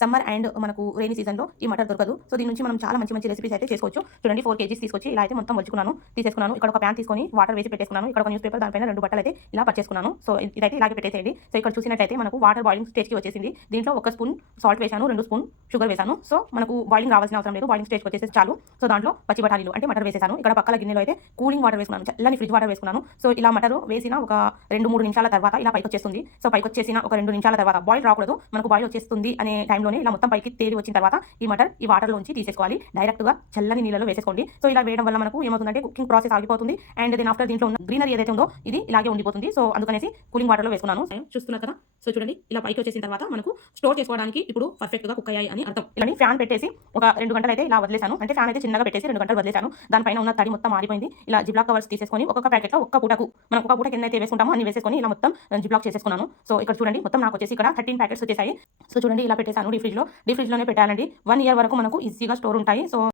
Summer and మనకు rainy సీజన్లో ఈ మటర్ దొరకదు. సో దీని నుంచి మనం చాలా మంచి మంచి రెసిపీస్ అయితే చేసుకోవచ్చు. చూడండి ఫోర్ కేజీస్ తీసుకొచ్చి ఇలా అయితే మొత్తం వచ్చుకున్నాను తీసుకున్నాను ఇక్కడ ఒక ప్యాన్ తీసుకొని వాటర్ వేసి పెట్టేసుకున్నాను. ఇక్కడ ఒక న్యూస్ పేపర్ దానిపైన రెండు బట్టలు అయితే ఇలా పర్చేసుకున్నాను సో ఇదైతే ఇలాగే పెట్టేసేయండి. సో ఇక్కడ చూసినట్టయితే మనకు వాటర్ బాయిలింగ్ స్టేజ్కి వచ్చేసింది. దీంట్లో ఒక స్పూన్ సాల్ట్ వేసాను రెండు స్పూన్ షుగర్ వేసాను సో మనకు బాయిలింగ్ రావాల్సిన అవసరం లేదు. బాయిలింగ్ స్టేజ్కి వచ్చేసి చాలు. సో దాంట్లో పచ్చి బఠానీలు అంటే మటర్ వేసేసాను. ఇక్కడ పక్కల గిన్నెలో అయితే కూలింగ్ వాటర్ వేసుకున్నాను. చల్లని ఫ్రిడ్జ్ వాటర్ వేసుకున్నాను. సో ఇలా మటర్ వేసిన ఒక రెండు మూడు నిమిషాల తర్వాత ఇలా పైకి వచ్చేస్తుంది. సో పైకి వచ్చేసిన ఒక రెండు నిమిషాల తర్వాత బాయిల్ రాకూడదు. మనకు బాయిల్ వచ్చేస్తుంది అనే టైంలోనే ఇలా మొత్తం పైకి తేలి వచ్చిన తర్వాత ఈ మటర్ ఈ వాటర్లోంచి తీసేసుకోవాలి. డైరెక్ట్గా చల్లని నీళ్ళలో వేసేసుకోండి. సో ఇలా వేయడం వల్ల మనకు ఏమవుతుందంటే కుకింగ్ ప్రాసెస్ ఆగిపోతుంది. అండ్ దెన్ ఆఫ్టర్ దీంట్లో ఉన్న గ్రీనరీ ఏదైతే ఉందో ఇది ఇలాగే ఉండిపోతుంది. సో అందుకనేసి కూలింగ్ వాటర్లో వేసుకున్నాను. చూస్తున్నారు కదా? సో చూడండి ఇలా పైకి వచ్చేసిన తర్వాత మనకు స్టోర్ చేసుకోవడానికి ఇప్పుడు పర్ఫెక్ట్గా కుక్ అయ్యాయి అని అర్థం. ఇలా ఫ్యాన్ పెట్టేసి ఒక రెండు గంటలు అయితే ఇలా వదిలేసాను అంటే ఫ్యాన్ అయితే చిన్నగా పెట్టేసి రెండు గంటలు వదిలేసాను దానిపైన ఉన్న తడి మొత్తం మారిపోయింది. ఇలా జిబ్లాక్ కవర్స్ తీసేసుకొని ఒక్కొక్క ప్యాకెట్లో ఒక్క పూటకు మనం ఒక పూట కింద అయితే వేసుకుంటామో అన్ని వేసేసుకొని ఇలా మొత్తం జిబ్లాక్ చేసేసుకున్నాను. సో ఇక్కడ చూడండి మొత్తం నాకు వచ్చేసి ఇక్కడ థర్టీన్ ప్యాకెట్స్ వచ్చేసాయి. సో చూడండి ఇలా పెట్టేసాను డీ ఫ్రిడ్జ్లో డీ ఫ్రిడ్జ్లోనే పెట్టాలండి. వన్ ఇయర్ వరకు మనకు ఈజీగా స్టోర్ ఉంటాయి. సో